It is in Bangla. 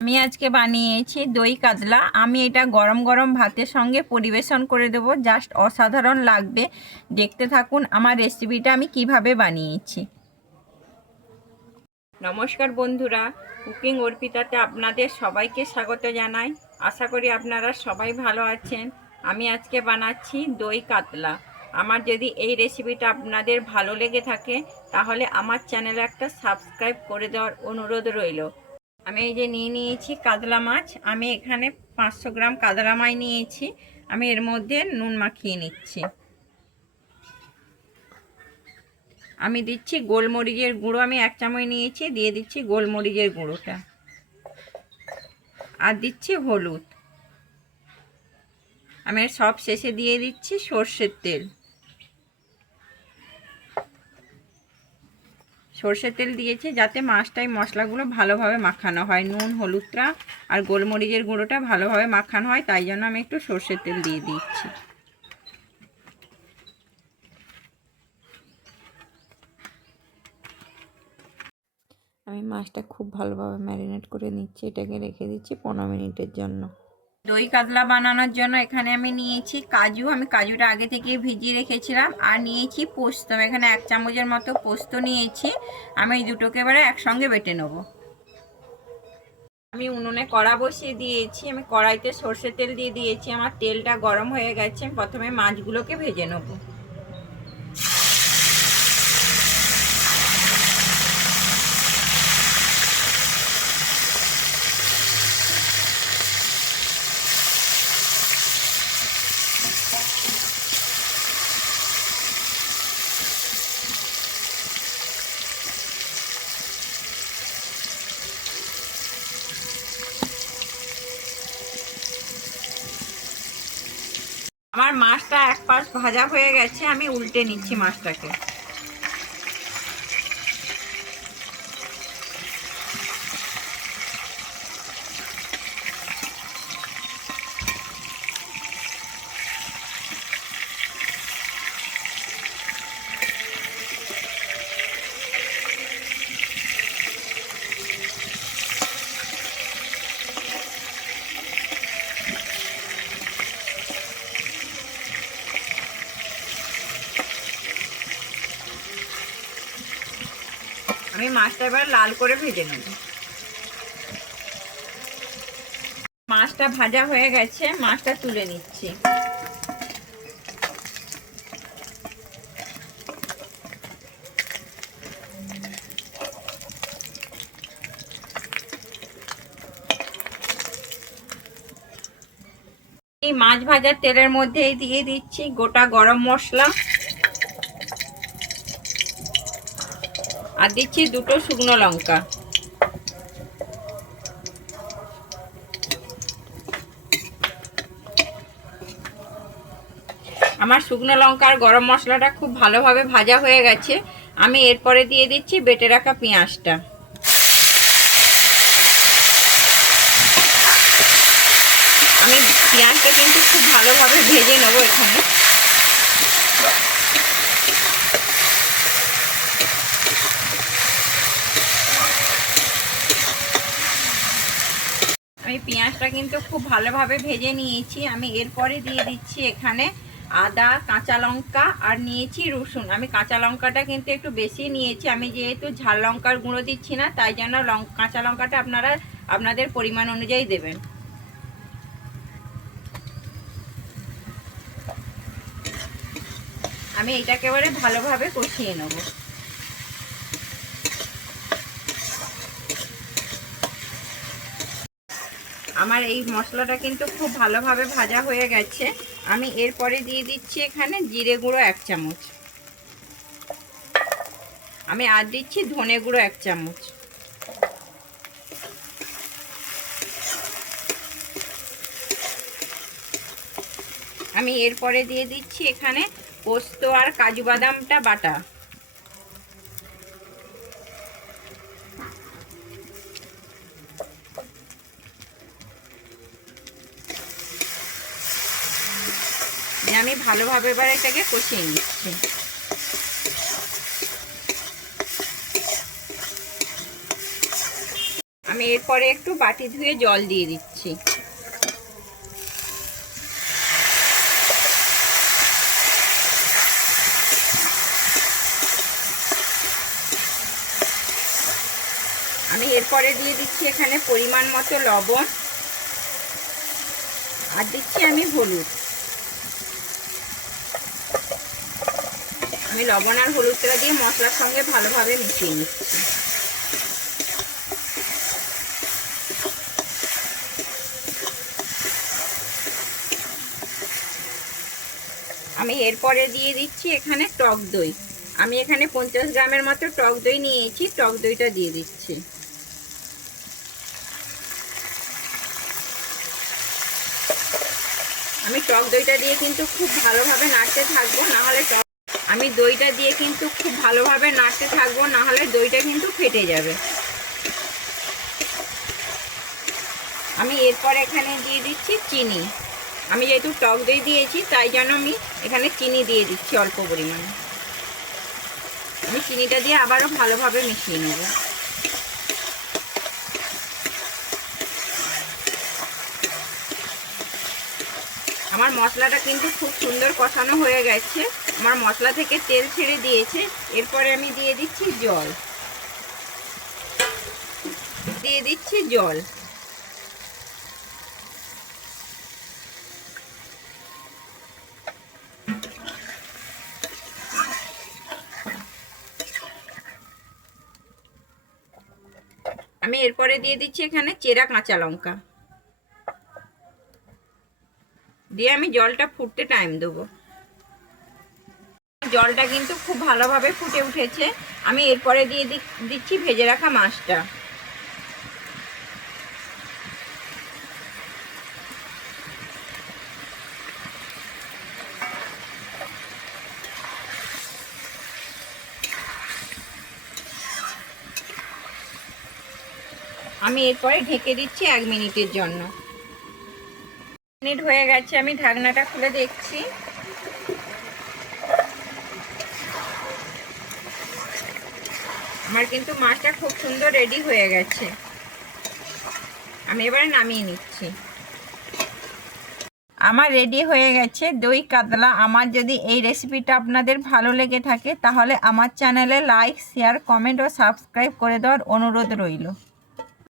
আমি আজকে বানিয়েছি দই কাতলা। আমি এটা গরম গরম ভাতের সঙ্গে পরিবেশন করে দেব, জাস্ট অসাধারণ লাগবে। দেখতে থাকুন আমার রেসিপিটা আমি কীভাবে বানিয়েছি। নমস্কার বন্ধুরা, কুকিং অর্পিতাতে আপনাদের সবাইকে স্বাগত জানাই। আশা করি আপনারা সবাই ভালো আছেন। আমি আজকে বানাচ্ছি দই কাতলা। আমার যদি এই রেসিপিটা আপনাদের ভালো লেগে থাকে, তাহলে আমার চ্যানেলে একটা সাবস্ক্রাইব করে দেওয়ার অনুরোধ রইল। আমি এই যে নিয়ে নিয়েছি কাতলা মাছ। আমি এখানে পাঁচশো গ্রাম কাতলা মাছ নিয়েছি। আমি এর মধ্যে নুন মাখিয়ে নিচ্ছি। আমি দিচ্ছি গোলমরিচের গুঁড়ো। আমি এক চামচ নিয়েছি, দিয়ে দিচ্ছি গোলমরিচের গুঁড়োটা। আর দিচ্ছি হলুদ। আমি সব শেষে দিয়ে দিচ্ছি সর্ষের তেল। সর্ষের তেল দিয়েছি যাতে মাছটাই মশলাগুলো ভালোভাবে মাখানো হয়। নুন, হলুদটা আর গোলমরিচের গুঁড়োটা ভালোভাবে মাখানো হয়, তাই জন্য আমি একটু সর্ষের তেল দিয়ে দিচ্ছি। আমি মাছটা খুব ভালোভাবে ম্যারিনেট করে নিচ্ছি, এটাকে রেখে দিচ্ছি পনেরো মিনিটের জন্য। দই কাতলা বানানোর জন্য এখানে আমি নিয়েছি কাজু। আমি কাজুটা আগে থেকে ভিজিয়ে রেখেছিলাম আর নিয়েছি পোস্ত। এখানে এক চামচের মতো পোস্ত নিয়েছি। আমি এই দুটোকে এবারে একসঙ্গে বেটে নেব। আমি উনুনে কড়া বসিয়ে দিয়েছি। আমি কড়াইতে সর্ষের তেল দিয়ে দিয়েছি। আমার তেলটা গরম হয়ে গেছে। প্রথমে মাছগুলোকে ভেজে নেব আমার মাছটা এক পাশ ভাজা হয়ে গেছে আমি উল্টে নিচ্ছি মাছটাকে। আমি মাছটা এবার লাল করে ভেজে নেব। মাছটা ভাজা হয়ে গেছে, মাছটা তুলে নিচ্ছি। মাছ ভাজার তেলের মধ্যে দিয়ে দিচ্ছি গোটা গরম মশলা। আর দিচ্ছি দুটো শুকনো লঙ্কা। আমার শুকনো লঙ্কা আর গরম মশলাটা খুব ভালোভাবে ভাজা হয়ে গেছে। আমি এরপরে দিয়ে দিচ্ছি বেটে রাখা পেঁয়াজটা। আমি পেঁয়াজটা কিন্তু খুব ভালোভাবে ভেজে নেব এখানে। আমি কিন্তু খুব ভালোভাবে ভেজে নিয়েছি। আমি এরপরে দিয়ে দিচ্ছি এখানে আদা, কাঁচা লঙ্কা আর নিয়েছি রসুন। আমি কাঁচা লঙ্কাটা কিন্তু একটু বেশি নিয়েছি। আমি যেহেতু ঝাল লঙ্কার গুঁড়ো দিচ্ছি না, তাই জন্য কাঁচা লঙ্কাটা আপনারা আপনাদের পরিমাণ অনুযায়ী দেবেন। আমি এটাকে এবারে ভালোভাবে কষিয়ে নেব। আমার এই মশলাটা কিন্তু খুব ভালোভাবে ভাজা হয়ে গেছে। আমি এরপরে দিয়ে দিচ্ছি এখানে জিরে গুঁড়ো এক চামচ। আমি আর দিচ্ছি ধনে গুঁড়ো এক চামচ। আমি এরপরে দিয়ে দিচ্ছি এখানে পোস্ত আর কাজু বাদামটা বাটা। আমি ভালোভাবে এবার এটাকে কষিয়ে নিচ্ছি। আমি এরপরে একটু বাটি ধুয়ে জল দিয়ে দিচ্ছি। আমি এরপরে দিয়ে দিচ্ছি এখানে পরিমাণ মতো লবণ। আর দিচ্ছি আমি হলুদ। আমি লবণ আর হলুদটা দিয়ে মশলার সঙ্গে ভালোভাবে মিশিয়ে নিচ্ছি। আমি এরপরে দিয়ে দিচ্ছি এখানে টক দই। আমি এখানে পঞ্চাশ গ্রামের মতো টক দই নিয়েছি, টক দইটা দিয়ে দিচ্ছি। আমি টক দইটা দিয়ে কিন্তু খুব ভালোভাবে নাড়তে থাকব না হলে টক আমি দইটা দিয়ে কিন্তু খুব ভালোভাবে নাড়তে থাকব না হলে দইটা কিন্তু ফেটে যাবে। আমি এরপর এখানে দিয়ে দিচ্ছি চিনি। আমি যেহেতু টক দই দিয়েছি, তাই জন্য আমি এখানে চিনি দিয়ে দিচ্ছি অল্প পরিমাণে। আমি চিনিটা দিয়ে আবারও ভালোভাবে মিশিয়ে নেব। আমার মশলাটা কিন্তু খুব সুন্দর কষানো হয়ে গেছে। আমার মশলা থেকে তেল ছেড়ে দিয়েছে। এরপরে আমি দিয়ে দিচ্ছি জল। দিয়ে দিচ্ছি জল। আমি এরপরে দিয়ে দিচ্ছি এখানে চেরা কাঁচা লঙ্কা। দিয়ে আমি জলটা ফুটতে টাইম দেবো। জলটা কিন্তু খুব ভালোভাবে ফুটে উঠেছে। আমি এরপরে দিয়ে দিচ্ছি ভেজে রাখা মাছটা। আমি এরপরে ঢেকে দিচ্ছি এক মিনিটের জন্য। মিনিট হয়ে গেছে, আমি ঢাকনাটা খুলে দেখছি। আমার কিন্তু মাছটা খুব সুন্দর রেডি হয়ে গেছে। আমি এবারে নামিয়ে নিচ্ছি। আমার রেডি হয়ে গেছে দই কাতলা। আমার যদি এই রেসিপিটা আপনাদের ভালো লেগে থাকে, তাহলে আমার চ্যানেলে লাইক শেয়ার কমেন্ট ও সাবস্ক্রাইব করে দেওয়ার অনুরোধ রইল।